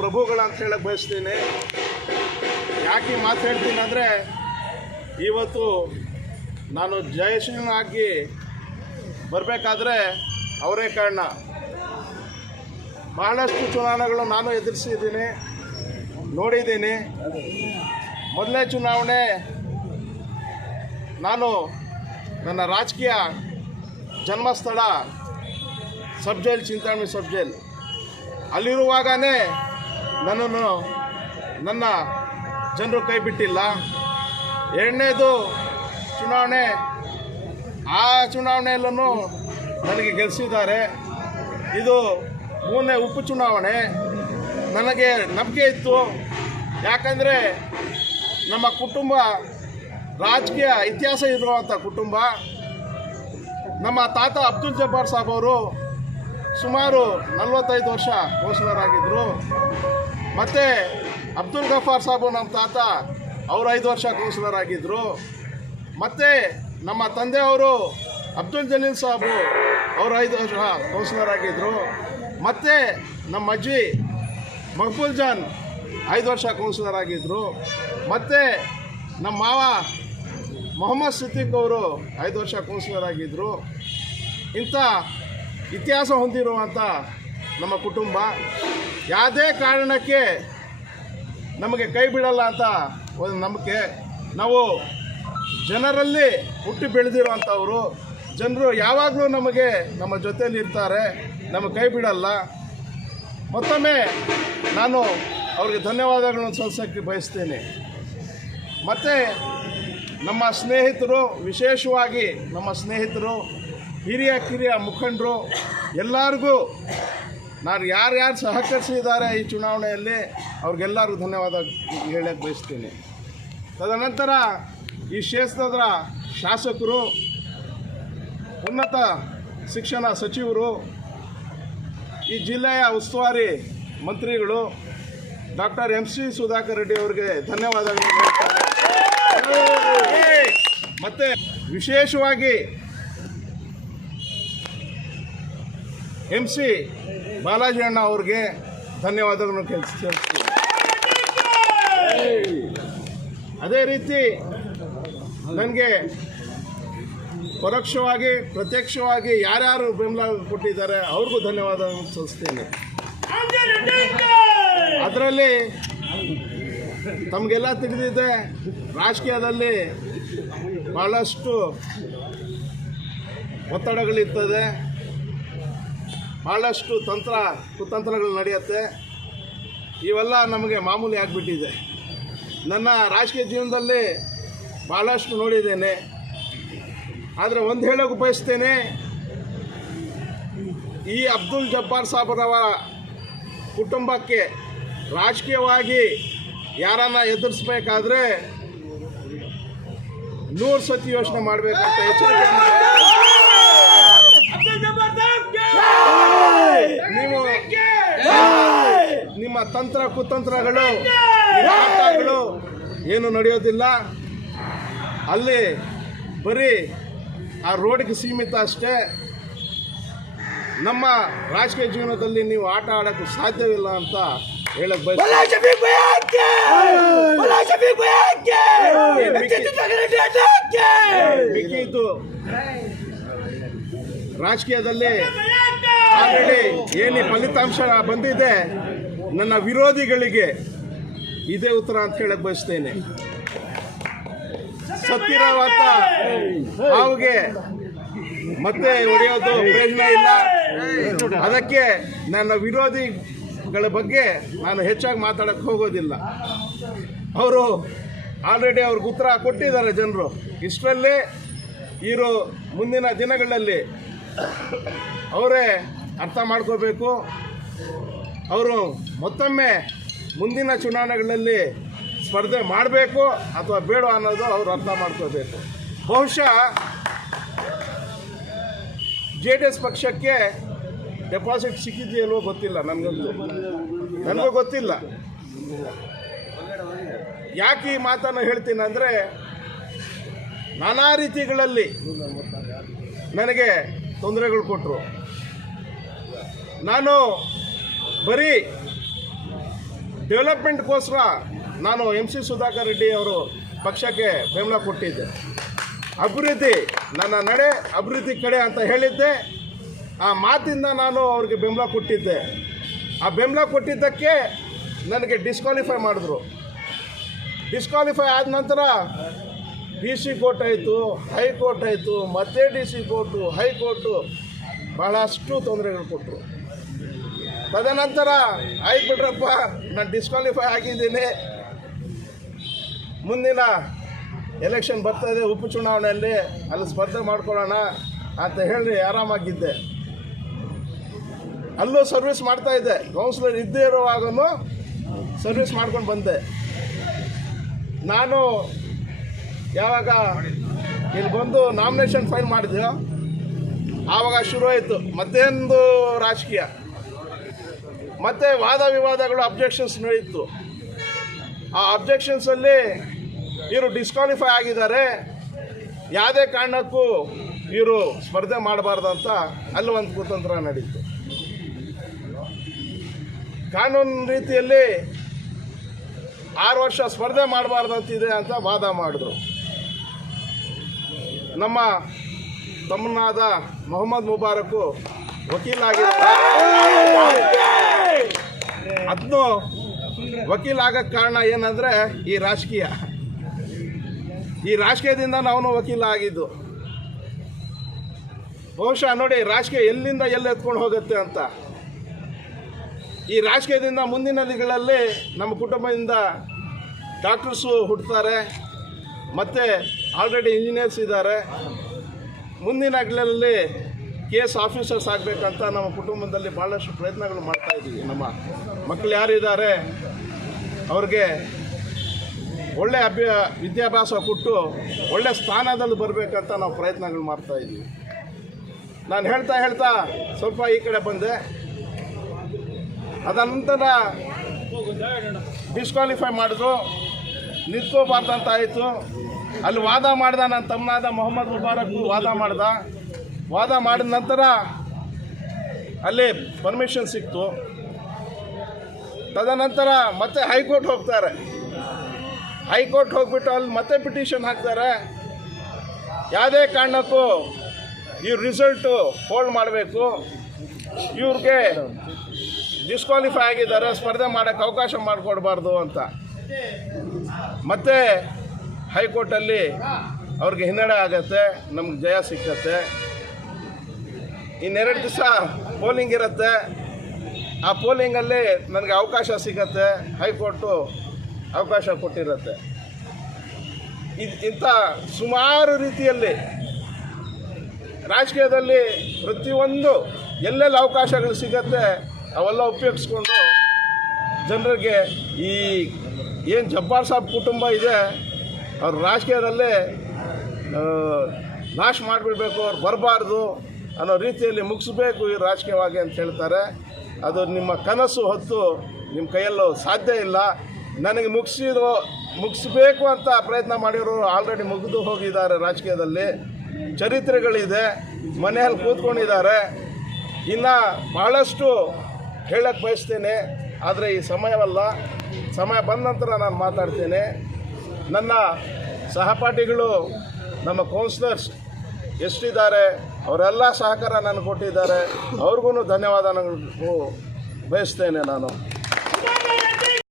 ಪ್ರಭುಗಳು ಅಂತ ಹೇಳಕ್ಕೆ ಬಯಸ್ತೀನಿ. ಯಾಕೆ ಮಾತು ಹೇಳ್ತೀನಿ ಅಂದರೆ, ಇವತ್ತು ನಾನು ಜಯಶ್ರೀನಾಗಿ ಬರಬೇಕಾದ್ರೆ ಅವರೇ ಕಾರಣ. ಬಹಳಷ್ಟು ಚುನಾವಣೆಗಳು ನಾನು ಎದುರಿಸಿದ್ದೀನಿ, ನೋಡಿದ್ದೀನಿ. ಮೊದಲನೇ ಚುನಾವಣೆ, ನಾನು ನನ್ನ ರಾಜಕೀಯ ಜನ್ಮಸ್ಥಳ ಸಬ್ಜೆಲ್ ಚಿಂತಾಮಣಿ ಸಬ್ ಜೈಲ್. ಅಲ್ಲಿರುವಾಗಲೇ ನನ್ನನ್ನು ನನ್ನ ಜನರು ಕೈ ಬಿಟ್ಟಿಲ್ಲ. ಎರಡನೇದು ಚುನಾವಣೆ. ಆ ಚುನಾವಣೆಯಲ್ಲೂ ನನಗೆ ಗೆಲ್ಲಿಸಿದ್ದಾರೆ ಇದು ಮೂರನೇ ಉಪಚುನಾವಣೆ ನನಗೆ ನಂಬಿಕೆ ಇತ್ತು. ಯಾಕಂದರೆ ನಮ್ಮ ಕುಟುಂಬ ರಾಜಕೀಯ ಇತಿಹಾಸ ಇರುವಂಥ ಕುಟುಂಬ. ನಮ್ಮ ತಾತ ಅಬ್ದುಲ್ ಜಬ್ಬಾರ್ ಸಾಬ್ ಅವರು ಸುಮಾರು ನಲವತ್ತೈದು ವರ್ಷ ಕೌನ್ಸಿಲರಾಗಿದ್ದರು ಮತ್ತು ಅಬ್ದುಲ್ ಗಫಾರ್ ಸಾಬು ನಮ್ಮ ತಾತ, ಅವರು ಐದು ವರ್ಷ ಕೌನ್ಸಿಲರ್ ಆಗಿದ್ದರು ಮತ್ತು ನಮ್ಮ ತಂದೆಯವರು ಅಬ್ದುಲ್ ಜಲೀಲ್ ಸಾಬು, ಅವರು ಐದು ವರ್ಷ ಕೌನ್ಸಿಲರ್ ಆಗಿದ್ದರು ಮತ್ತು ನಮ್ಮ ಅಜ್ಜಿ ಮಕ್ಬೂಲ್ ಜಾನ್ ಐದು ವರ್ಷ ಕೌನ್ಸಿಲರ್ ಆಗಿದ್ದರು ಮತ್ತು ನಮ್ಮ ಮಾವ ಮೊಹಮ್ಮದ್ ಸಿದ್ದಿಕ್ ಅವರು ಐದು ವರ್ಷ ಕೌನ್ಸಿಲರ್ ಆಗಿದ್ದರು ಇಂಥ ಇತಿಹಾಸ ಹೊಂದಿರುವಂಥ ನಮ್ಮ ಕುಟುಂಬ. ಯಾವುದೇ ಕಾರಣಕ್ಕೆ ನಮಗೆ ಕೈ ಬಿಡಲ್ಲ ಅಂತ ಒಂದು ನಂಬಿಕೆ. ನಾವು ಜನರಲ್ಲಿ ಹುಟ್ಟಿ ಬೆಳೆದಿರುವಂಥವರು. ಜನರು ಯಾವಾಗಲೂ ನಮಗೆ ನಮ್ಮ ಜೊತೆಯಲ್ಲಿ ಇರ್ತಾರೆ. ನಮಗೆ ಕೈ ಬಿಡಲ್ಲ. ಮತ್ತೊಮ್ಮೆ ನಾನು ಅವ್ರಿಗೆ ಧನ್ಯವಾದಗಳನ್ನು ಸಲ್ಲಿಸೋಕ್ಕೆ ಬಯಸ್ತೇನೆ. ಮತ್ತು ನಮ್ಮ ಸ್ನೇಹಿತರು, ವಿಶೇಷವಾಗಿ ನಮ್ಮ ಸ್ನೇಹಿತರು ಹಿರಿಯ ಕಿರಿಯ ಮುಖಂಡರು ಎಲ್ಲರಿಗೂ ನಾನು ಯಾರ್ಯಾರು ಸಹಕರಿಸಿದ್ದಾರೆ ಈ ಚುನಾವಣೆಯಲ್ಲಿ ಅವ್ರಿಗೆಲ್ಲರಿಗೂ ಧನ್ಯವಾದ ಹೇಳಕ್ಕೆ ಬಯಸ್ತೀನಿ. ತದನಂತರ ಈ ಕ್ಷೇತ್ರದ ಶಾಸಕರು, ಉನ್ನತ ಶಿಕ್ಷಣ ಸಚಿವರು, ಈ ಜಿಲ್ಲೆಯ ಉಸ್ತುವಾರಿ ಮಂತ್ರಿಗಳು doctor M C Sudhakar Reddy ಅವರಿಗೆ ಧನ್ಯವಾದಗಳನ್ನು ಹೇಳ್ತೇನೆ. ಮತ್ತು ವಿಶೇಷವಾಗಿ ಎಂ ಸಿ ಬಾಲಾಜಿ ಅಣ್ಣ ಅವ್ರಿಗೆ ಧನ್ಯವಾದಗಳನ್ನು ತಿಳಿಸ್ತೀನಿ ಅದೇ ರೀತಿ ನನಗೆ ಪರೋಕ್ಷವಾಗಿ, ಪ್ರತ್ಯಕ್ಷವಾಗಿ ಯಾರ್ಯಾರು ಬೆಂಬಲ ಕೊಟ್ಟಿದ್ದಾರೆ ಅವ್ರಿಗೂ ಧನ್ಯವಾದಗಳನ್ನು ಸಲ್ಲಿಸ್ತೇನೆ. ಅದರಲ್ಲಿ ತಮಗೆಲ್ಲ ತಿಳಿದಿದೆ, ರಾಜಕೀಯದಲ್ಲಿ ಭಾಳಷ್ಟು ಒತ್ತಡಗಳಿರ್ತದೆ. ಭಾಳಷ್ಟು ತಂತ್ರ ಕುತಂತ್ರಗಳು ನಡೆಯುತ್ತೆ. ಇವೆಲ್ಲ ನಮಗೆ ಮಾಮೂಲಿ ಆಗಿಬಿಟ್ಟಿದೆ. ನನ್ನ ರಾಜಕೀಯ ಜೀವನದಲ್ಲಿ ಭಾಳಷ್ಟು ನೋಡಿದ್ದೇನೆ. ಆದರೆ ಒಂದು ಹೇಳೋಕೆ ಬಯಸ್ತೇನೆ, ಈ ಅಬ್ದುಲ್ ಜಬ್ಬಾರ್ ಸಾಬ್ರವರ ಕುಟುಂಬಕ್ಕೆ ರಾಜಕೀಯವಾಗಿ ಯಾರನ್ನ ಎದುರಿಸ್ಬೇಕಾದ್ರೆ ನೂರು ಸತಿ ಯೋಚನೆ ಮಾಡಬೇಕಂತ ಎಚ್ಚರಿಕೆಯನ್ನು ನೀವು ನಿಮ್ಮ ತಂತ್ರ ಕುತಂತ್ರಗಳು ಏನು ನಡೆಯೋದಿಲ್ಲ ಅಲ್ಲಿ ಬರೀ ಆ ರೋಡ್ಗೆ ಸೀಮಿತ ಅಷ್ಟೇ ನಮ್ಮ ರಾಜಕೀಯ ಜೀವನದಲ್ಲಿ ನೀವು ಆಟ ಆಡೋಕ್ಕೆ ಸಾಧ್ಯವಿಲ್ಲ ಅಂತ ಹೇಳಕ್ ಬಯಸ್ತೀನಿ! ಮಿಕ್ಕಿದ್ದು ರಾಜಕೀಯದಲ್ಲಿ ಆಲ್ರೆಡಿ ಏನೇ ಫಲಿತಾಂಶ ಬಂದಿದೆ, ನನ್ನ ವಿರೋಧಿಗಳಿಗೆ ಇದೇ ಉತ್ತರ ಅಂತ ಹೇಳಕ್ ಬಯಸ್ತೇನೆ. ಸತ್ತಿರೋವಂಥ ಹಾವಿಗೆ ಮತ್ತೆ ಹೊಡೆಯೋದು ಪ್ರಯೋಜನ ಇಲ್ಲ. ಅದಕ್ಕೆ ನನ್ನ ವಿರೋಧಿಗಳ ಬಗ್ಗೆ ನಾನು ಹೆಚ್ಚಾಗಿ ಮಾತಾಡಕ್ಕೆ ಹೋಗೋದಿಲ್ಲ. ಅವರು ಆಲ್ರೆಡಿ ಅವ್ರಿಗೆ ಉತ್ತರ ಕೊಟ್ಟಿದ್ದಾರೆ ಜನರು. ಇಷ್ಟರಲ್ಲಿ ಇರೋ ಮುಂದಿನ ದಿನಗಳಲ್ಲಿ ಅವರೇ ಅರ್ಥ ಮಾಡ್ಕೋಬೇಕು. ಅವರು ಮತ್ತೊಮ್ಮೆ ಮುಂದಿನ ಚುನಾವಣೆಗಳಲ್ಲಿ ಸ್ಪರ್ಧೆ ಮಾಡಬೇಕು ಅಥವಾ ಬೇಡ ಅನ್ನೋದು ಅವರು ಅರ್ಥ ಮಾಡ್ಕೋಬೇಕು. ಬಹುಶಃ ಜೆ ಡಿ ಎಸ್ ಪಕ್ಷಕ್ಕೆ ಡೆಪಾಸಿಟ್ ಸಿಕ್ಕಿದೆಯಲ್ವೋ ಗೊತ್ತಿಲ್ಲ, ನನಗಂತೂ. ನನಗೂ ಗೊತ್ತಿಲ್ಲ. ಯಾಕೆ ಈ ಮಾತನ್ನು ಹೇಳ್ತೀನಿ ಅಂದರೆ ನಾನಾ ರೀತಿಗಳಲ್ಲಿ ನನಗೆ ತೊಂದರೆಗಳು ಕೊಟ್ಟರು ನಾನು ಬರೀ ಡೆವಲಪ್ಮೆಂಟ್ಗೋಸ್ಕರ ನಾನು ಎಂ ಸಿ ಸುಧಾಕರ್ ರೆಡ್ಡಿ ಅವರು ಪಕ್ಷಕ್ಕೆ ಬೆಂಬಲ ಕೊಟ್ಟಿದ್ದೆ. ಅಭಿವೃದ್ಧಿ, ನನ್ನ ನಡೆ ಅಭಿವೃದ್ಧಿ ಕಡೆ ಅಂತ ಹೇಳಿದ್ದೆ. ಆ ಮಾತಿಂದ ನಾನು ಅವ್ರಿಗೆ ಬೆಂಬಲ ಕೊಟ್ಟಿದ್ದೆ. ಆ ಬೆಂಬಲ ಕೊಟ್ಟಿದ್ದಕ್ಕೆ ನನಗೆ ಡಿಸ್ಕ್ವಾಲಿಫೈ ಮಾಡಿದ್ರು. ಡಿಸ್ಕ್ವಾಲಿಫೈ ಆದ ನಂತರ ಡಿ ಸಿ ಕೋರ್ಟ್ ಆಯಿತು ಹೈಕೋರ್ಟ್ ಆಯಿತು, ಮತ್ತೆ ಡಿ ಸಿ ಕೋರ್ಟು ಹೈಕೋರ್ಟು ಭಾಳಷ್ಟು ತೊಂದರೆಗಳು ಕೊಟ್ಟರು ತದನಂತರ ಆಯ್ತು ಬಿಡ್ರಪ್ಪ ನಾನು ಡಿಸ್ಕ್ವಾಲಿಫೈ ಆಗಿದ್ದೀನಿ. ಮುಂದಿನ ಎಲೆಕ್ಷನ್ ಬರ್ತದೆ ಉಪಚುನಾವಣೆಯಲ್ಲಿ ಅಲ್ಲಿ ಸ್ಪರ್ಧೆ ಮಾಡ್ಕೊಳ್ಳೋಣ ಅಂತ ಹೇಳಿ ಆರಾಮಾಗಿದ್ದೆ. ಅಲ್ಲೂ ಸರ್ವಿಸ್ ಮಾಡ್ತಾ ಇದ್ದೆ. ಕೌನ್ಸಿಲರ್ ಇದ್ದೇ ಇರುವಾಗೂ ಸರ್ವಿಸ್ ಮಾಡ್ಕೊಂಡು ಬಂದೆ. ನಾನು ಯಾವಾಗ ಇಲ್ಲಿ ಬಂದು ನಾಮಿನೇಷನ್ ಫೈಲ್ ಮಾಡಿದ್ಯೋ, ಆವಾಗ ಶುರು ಆಯಿತು. ಮತ್ತೊಂದು ರಾಜಕೀಯ? ಮತ್ತೆ ವಾದ ವಿವಾದಗಳು ಅಬ್ಜೆಕ್ಷನ್ಸ್ ನಡೆಯಿತು ಆ ಅಬ್ಜೆಕ್ಷನ್ಸಲ್ಲಿ ಇವರು ಡಿಸ್ಕ್ವಾಲಿಫೈ ಆಗಿದ್ದಾರೆ. ಯಾವುದೇ ಕಾರಣಕ್ಕೂ ಇವರು ಸ್ಪರ್ಧೆ ಮಾಡಬಾರ್ದು ಅಂತ ಅಲ್ಲಿ ಒಂದು ಕುತಂತ್ರ ನಡೀತು. ಕಾನೂನು ರೀತಿಯಲ್ಲಿ ಆರು ವರ್ಷ ಸ್ಪರ್ಧೆ ಮಾಡಬಾರ್ದು ಅಂತಿದೆ ಅಂತ ವಾದ ಮಾಡಿದ್ರು. ನಮ್ಮ ತಮ್ಮನಾದ ಮೊಹಮ್ಮದ್ ಮುಬಾರಕು ವಕೀಲಾಗಿದ್ದಾರೆ ಅದನ್ನು ವಕೀಲ ಆಗಕ್ಕೆ ಕಾರಣ ಏನಂದರೆ ಈ ರಾಜಕೀಯ. ಈ ರಾಜಕೀಯದಿಂದ ನಾವು ವಕೀಲ ಆಗಿದ್ದು. ಬಹುಶಃ ನೋಡಿ, ರಾಜಕೀಯ ಎಲ್ಲಿಂದ ಎಲ್ಲಿ ಎತ್ಕೊಂಡು ಹೋಗುತ್ತೆ ಅಂತ. ಈ ರಾಜಕೀಯದಿಂದ ಮುಂದಿನ ದಿನಗಳಲ್ಲಿ ನಮ್ಮ ಕುಟುಂಬದಿಂದ ಡಾಕ್ಟರ್ಸು ಹುಟ್ಟುತ್ತಾರೆ ಮತ್ತು ಆಲ್ರೆಡಿ ಇಂಜಿನಿಯರ್ಸ್ ಇದ್ದಾರೆ. ಮುಂದಿನ ದಿನಗಳಲ್ಲಿ ಕೆ ಎಸ್ ಆಫೀಸರ್ಸ್ ಆಗಬೇಕಂತ ನಮ್ಮ ಕುಟುಂಬದಲ್ಲಿ ಭಾಳಷ್ಟು ಪ್ರಯತ್ನಗಳು ಮಾಡ್ತಾ ಇದ್ದೀವಿ ನಮ್ಮ ಮಕ್ಕಳು ಯಾರಿದ್ದಾರೆ, ಅವ್ರಿಗೆ ಒಳ್ಳೆ ಅಭ್ಯ, ವಿದ್ಯಾಭ್ಯಾಸ ಕೊಟ್ಟು ಒಳ್ಳೆ ಸ್ಥಾನದಲ್ಲಿ ಬರಬೇಕಂತ ನಾವು ಪ್ರಯತ್ನಗಳು ಮಾಡ್ತಾ ಇದ್ದೀವಿ ನಾನು ಹೇಳ್ತಾ ಹೇಳ್ತಾ ಸ್ವಲ್ಪ ಈ ಕಡೆ ಬಂದೆ. ಅದನಂತರ ಡಿಸ್ಕ್ವಾಲಿಫೈ ಮಾಡಿದ್ರು. ನಿಂತ್ಕೋಬಾರ್ದಂತ ಆಯಿತು. ಅಲ್ಲಿ ವಾದ ಮಾಡ್ದ ನನ್ನ ತಮ್ಮನಾದ ಮೊಹಮ್ಮದ್ ಮುಬಾರಕ್ ವಾದ ಮಾಡ್ದ. ವಾದ ಮಾಡಿದ ನಂತರ ಅಲ್ಲಿ ಪರ್ಮಿಷನ್ ಸಿಕ್ತು. ತದನಂತರ ಮತ್ತೆ ಹೈಕೋರ್ಟ್ ಹೋಗ್ತಾರೆ. ಹೈಕೋರ್ಟ್ ಹೋಗ್ಬಿಟ್ಟು ಅಲ್ಲಿ ಮತ್ತೆ ಪಿಟಿಷನ್ ಹಾಕ್ತಾರೆ. ಯಾವುದೇ ಕಾರಣಕ್ಕೂ ಈ ರಿಸಲ್ಟು ಹೋಲ್ಡ್ ಮಾಡಬೇಕು. ಇವ್ರಿಗೆ ಡಿಸ್ಕ್ವಾಲಿಫೈ ಆಗಿದ್ದಾರೆ, ಸ್ಪರ್ಧೆ ಮಾಡೋಕ್ಕೆ ಅವಕಾಶ ಮಾಡಿಕೊಡ್ಬಾರ್ದು ಅಂತ. ಮತ್ತೆ ಹೈಕೋರ್ಟಲ್ಲಿ ಅವ್ರಿಗೆ ಹಿನ್ನಡೆ ಆಗತ್ತೆ, ನಮ್ಗೆ ಜಯ ಸಿಕ್ಕತ್ತೆ. ಇನ್ನೆರಡು ದಿವಸ ಪೋಲಿಂಗ್ ಇರುತ್ತೆ. ಆ ಪೋಲಿಂಗಲ್ಲಿ ನನಗೆ ಅವಕಾಶ ಸಿಗತ್ತೆ, ಹೈಕೋರ್ಟು ಅವಕಾಶ ಕೊಟ್ಟಿರುತ್ತೆ. ಇದು ಇಂಥ ಸುಮಾರು ರೀತಿಯಲ್ಲಿ ರಾಜಕೀಯದಲ್ಲಿ ಪ್ರತಿಯೊಂದು ಎಲ್ಲೆಲ್ಲಿ ಅವಕಾಶಗಳು ಸಿಗತ್ತೆ, ಅವೆಲ್ಲ ಉಪಯೋಗಿಸ್ಕೊಂಡು ಜನರಿಗೆ ಈ ಏನು ಜಬ್ಬಾರ್ ಸಾಬ್ ಕುಟುಂಬ ಇದೆ, ಅವ್ರ ರಾಜಕೀಯದಲ್ಲೇ ನಾಶ ಮಾಡಿಬಿಡ್ಬೇಕು, ಅವ್ರು ಬರಬಾರ್ದು. ಅನ್ನೋ ರೀತಿಯಲ್ಲಿ ಮುಗಿಸ್ಬೇಕು ಈ ರಾಜಕೀಯವಾಗಿ ಅಂತ ಹೇಳ್ತಾರೆ. ಅದು ನಿಮ್ಮ ಕನಸು ಹೊತ್ತು ನಿಮ್ಮ ಕೈಯಲ್ಲೂ ಸಾಧ್ಯ ಇಲ್ಲ. ನನಗೆ ಮುಗಿಸಿರೋ, ಮುಗಿಸ್ಬೇಕು ಅಂತ ಪ್ರಯತ್ನ ಮಾಡಿರೋರು ಆಲ್ರೆಡಿ ಮುಗಿದು ಹೋಗಿದ್ದಾರೆ ರಾಜಕೀಯದಲ್ಲಿ. ಚರಿತ್ರೆಗಳಿದೆ, ಮನೆಯಲ್ಲಿ ಕೂತ್ಕೊಂಡಿದ್ದಾರೆ. ಇನ್ನು ಭಾಳಷ್ಟು ಹೇಳಕ್ಕೆ ಬಯಸ್ತೇನೆ, ಆದರೆ ಈ ಸಮಯವಲ್ಲ. ಸಮಯ ಬಂದ ನಂತರ ನಾನು ಮಾತಾಡ್ತೇನೆ. ನನ್ನ ಸಹಪಾಠಿಗಳು, ನಮ್ಮ ಕೌನ್ಸಿಲರ್ಸ್ ಎಷ್ಟಿದ್ದಾರೆ? ಅವರೆಲ್ಲ ಸಹಕಾರ ನನಗೆ ಕೊಟ್ಟಿದ್ದಾರೆ. ಅವ್ರಿಗೂ ಧನ್ಯವಾದ ನಾನು ಬಯಸ್ತೇನೆ ನಾನು.